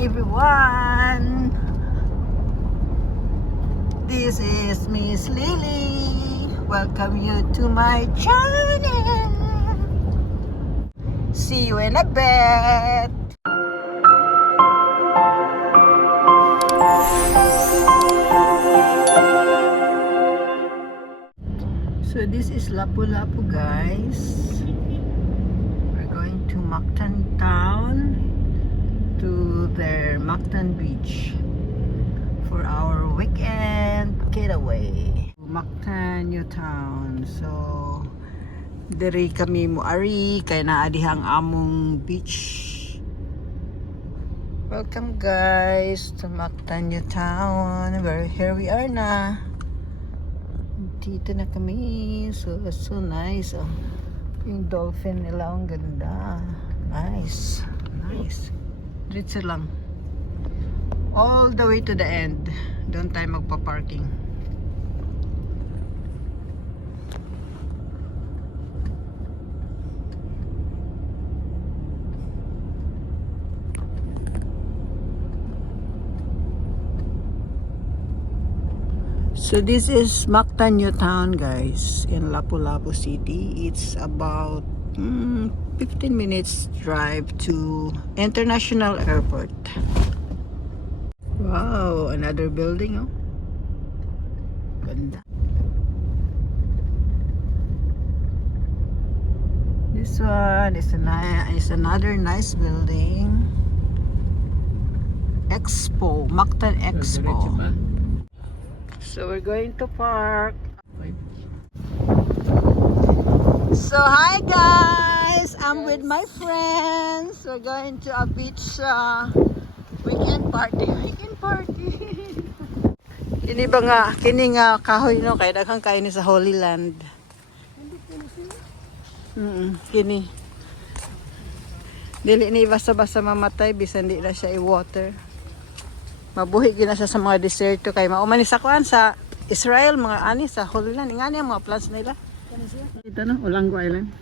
everyone. This is Miss Lily. Welcome you to my channel. See you in a bit. So this is Lapu-Lapu, guys. We're going to Mactan town, to their Mactan beach for our weekend getaway. Mactan new town. So diri kami muari kay naa dihang among beach. Welcome guys to Mactan new town. Here we are na. Dito na kami. So nice. Oh. Yung dolphin nila ang ganda. Nice. Diretso lang. All the way to the end. Doon tayo magpa-parking. So this is Mactan New Town, guys, in Lapu-Lapu City. It's about 15 minutes drive to International Airport. Wow, another building, oh. Ganda. This one is another nice building. Expo, Mactan Expo. So we're going to park. So hi guys, I'm with my friends. We're going to a beach weekend party. Kini ba nga, kini nga kahoy no kay daghang kayo ni sa Holy Land. Kini. Dili ni basta-basta mamatay bisan di na siya i-water. Mabuhi gina siya sa mga deserto kay maumani sa kuan sa Israel, mga ani sa Holy Land ingani ang mga plants nila. Ito no, Olango Island.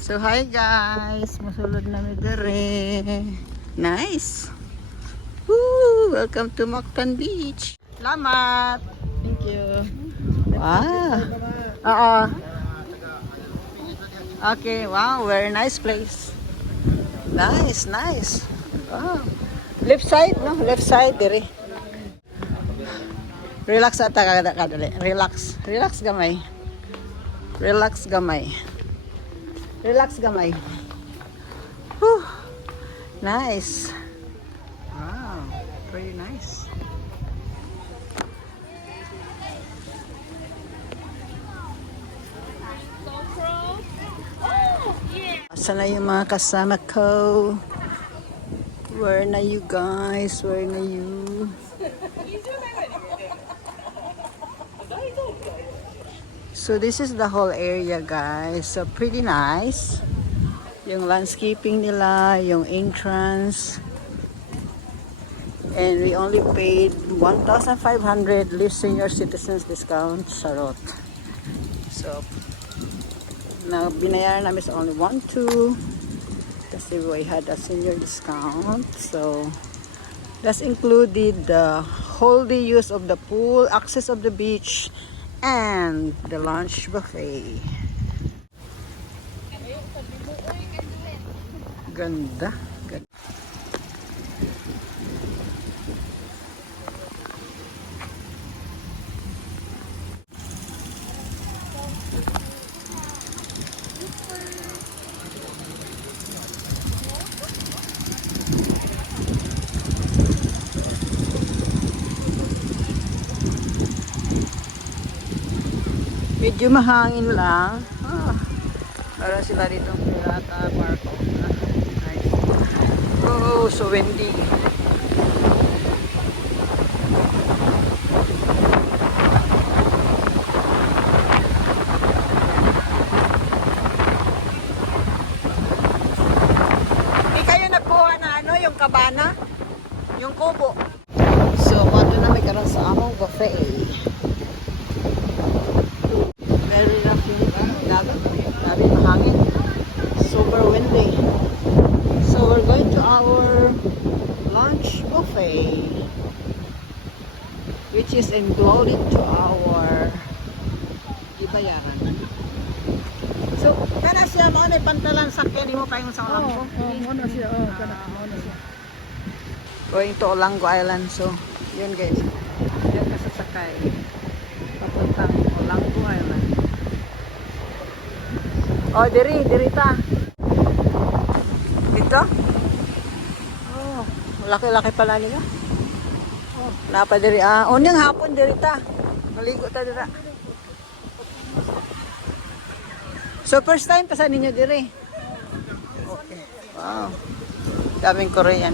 So hi guys, masulod na mi dire. Nice. Woo, welcome to Mactan Beach. Salamat. Thank you. Wow. Okay, wow, very nice place. Nice. Wow. Left side, no? Left side, diri. Relax ata kadali. Relax gamay. Relax gamay. Whew. Nice. Wow, very nice. Sana yung mga kasama ko? Where na you guys? Where na you? So this is the whole area, guys. So pretty nice. Yung landscaping nila, yung entrance. And we only paid 1,500 live senior citizens discount. Charot. So na binayaran namin sa only 1,200 kasi we had a senior discount. So that's included the whole day use of the pool, access of the beach, and the lunch buffet. Ganda. Medyo mahangin lang. Para sila dito Pirata Park. Nice. Oh, so windy. Hindi kayo nagkuha na yung kabana? Yung kubo. So, mato na may karoon sa among buffet. Very lovely. Dagat. Sabi mahangin. buffet, which is included to our ibayaran. So, kana siya mo na pantalan sakyan mo pa yung sa Olanggo? Mo na siya. Kana mo na siya. Going to Olanggo Island. So, yun guys. Yan ka sasakay. Papuntang Olanggo Island. Oh, diri ta. Dito? Oh, laki-laki pala nila. Oh, napa diri. Unyang hapon diri ta. Maligo ta dira. So, first time pa sa ninyo diri. Okay. Wow. Daming Korean.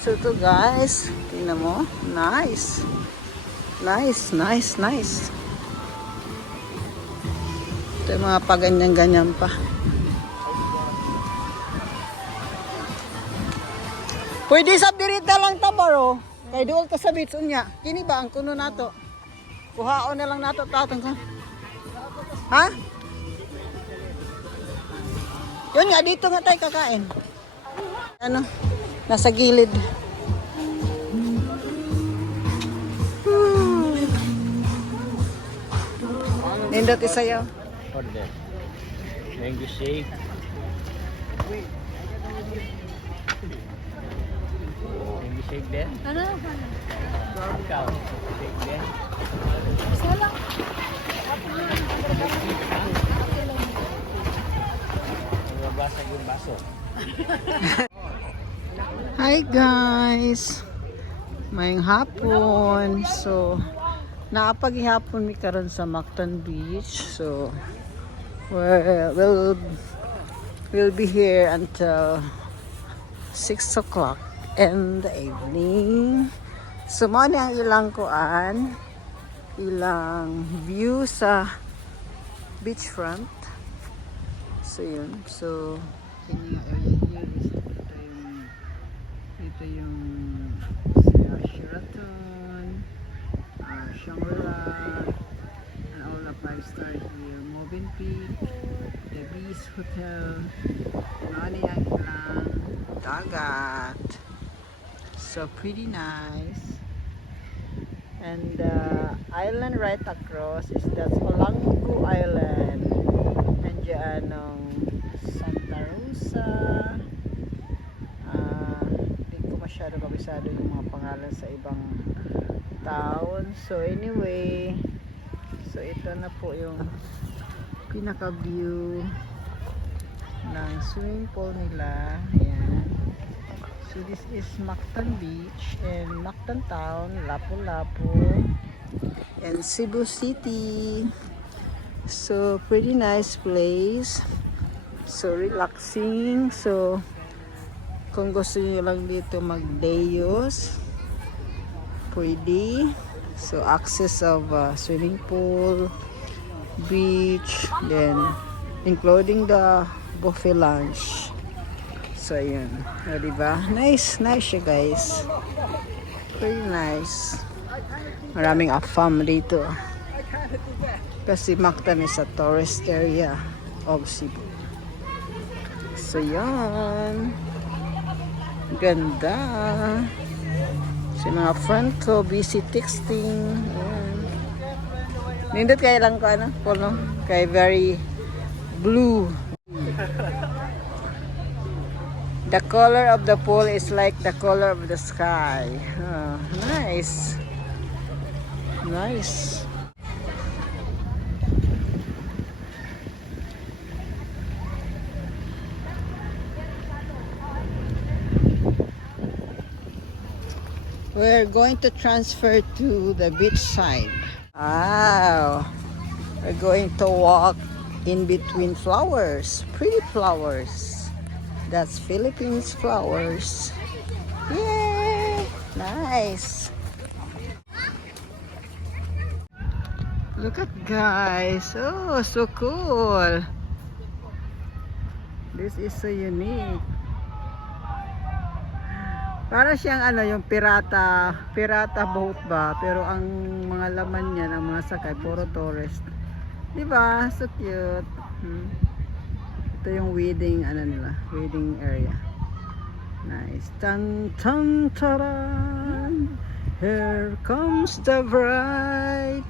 So, ito guys. Tingnan mo. Nice. Nice. Ito yung mga paganyan-ganyan pa. Pwede sa dirita lang tabaro. Kay duol ka sa beach unya. Kini ba ang kuno nato? Kuhaon na lang nato tatang ko. Ha? Yun nga, dito nga tayo kakain. Ano? Nasa gilid. Nindot isayaw. Order. Mango shake. Mango shake din? Ano? Ikaw, shake din? Isa lang. Mabasag yung baso. Hi guys. Mayong hapon. So, naapaghihapon mi karon sa Mactan Beach. So, we'll be here until 6 o'clock in the evening. So, mo ni ang ilang kuan, ilang view sa beachfront. So, yun. So, kini nga area here is ito yung Sheraton, Shangri-La, and all the 5-star here. Movenpick, the Beast Hotel, nani ang ilang dagat. So pretty nice. And the island right across is that's Olanggo Island. Nandiyan ang Santa Rosa. Hindi ko masyado kabisado yung mga pangalan sa ibang town. So anyway, so ito na po yung pinaka view ng swimming pool nila. Ayan. So this is Mactan Beach and Mactan Town, Lapu-Lapu and Cebu City. So pretty nice place. So relaxing. So kung gusto niyo lang dito mag-dayos, pwede. So access of swimming pool, beach, then including the buffet lunch. So ayun, o, diba? Nice siya guys. Very nice. Maraming afam dito. Kasi Mactan is a tourist area of Cebu. So yan. Ganda. So mga friend ko, busy texting. Ayan. Nindot kaya lang ko ano? Puno. Kay very blue. The color of the pool is like the color of the sky. Oh, nice. Nice. We're going to transfer to the beach side. Wow. We're going to walk in between flowers. Pretty flowers. That's Philippines flowers. Yay! Nice. Look at guys. Oh, so cool. This is so unique. Para siyang ano, yung pirata boat ba, pero ang mga laman niya ng mga sakay puro tourist. 'Di ba? So cute. Ito yung wedding ano nila, wedding area. Nice. Tan tan taran. Here comes the bride.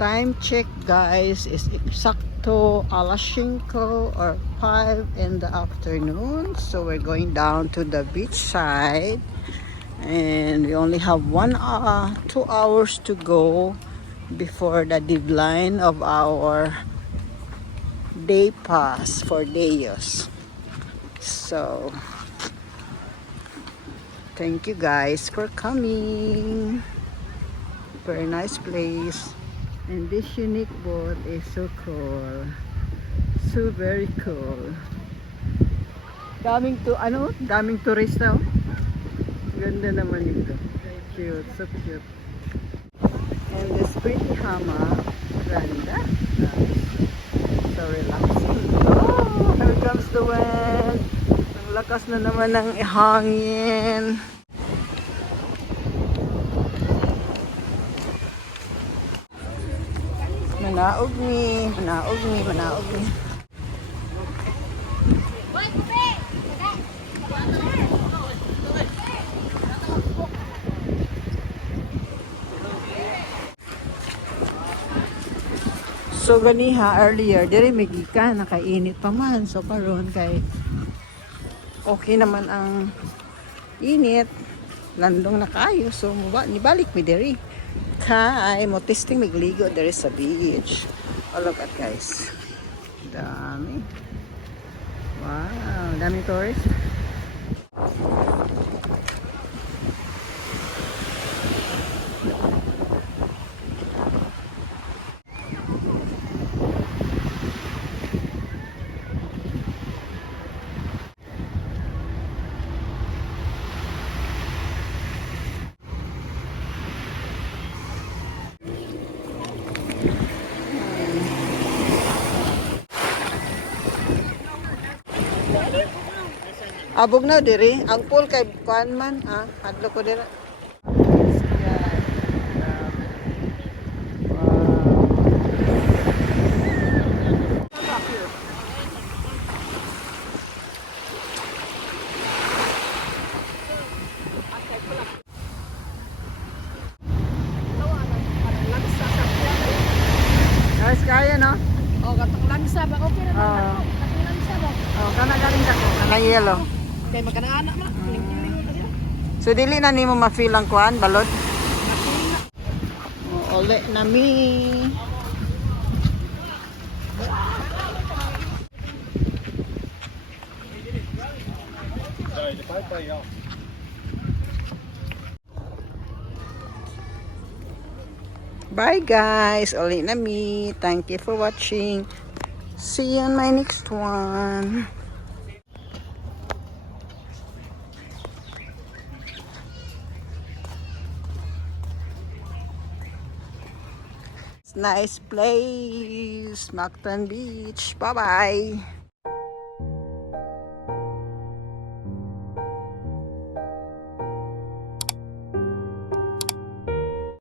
Time check, guys, is exacto alas 5 or 5 in the afternoon. So we're going down to the beach side. And we only have 2 hours to go before the deadline of our day pass for Deos. So thank you guys for coming. Very nice place. And this unique boat is so cool. So very cool. Daming turista. Oh. Ganda naman ito. Cute, so cute. And this pretty hammock. Ganda. Nice. So relaxing. Oh, here comes the wind. Ang lakas na naman ng hangin. Manaog ni. So ganiha earlier, dire may gikan, nakainit pa man. So karon kay okay naman ang init. Landong na kayo. So nibalik mi diri. Kay mo testing migligo there sa beach. Oh, look at guys. Dami. Wow, daming tourist. Abog na diri, ang pool kay kuan man, hadlo ko dira. Guys, kaya no? Oh, katong langsa ba? Okay na Oo. ba? Katong langsa ba? Oh, kana galing dako, kana yellow. Kay magkana-anak ma. Kiling-kiling na sila. So dili na nimo ma-feel ang kuan, balod. Uli na mi. Bye guys, uli na mi. Thank you for watching. See you on my next one. Nice place, Mactan Beach. Bye bye.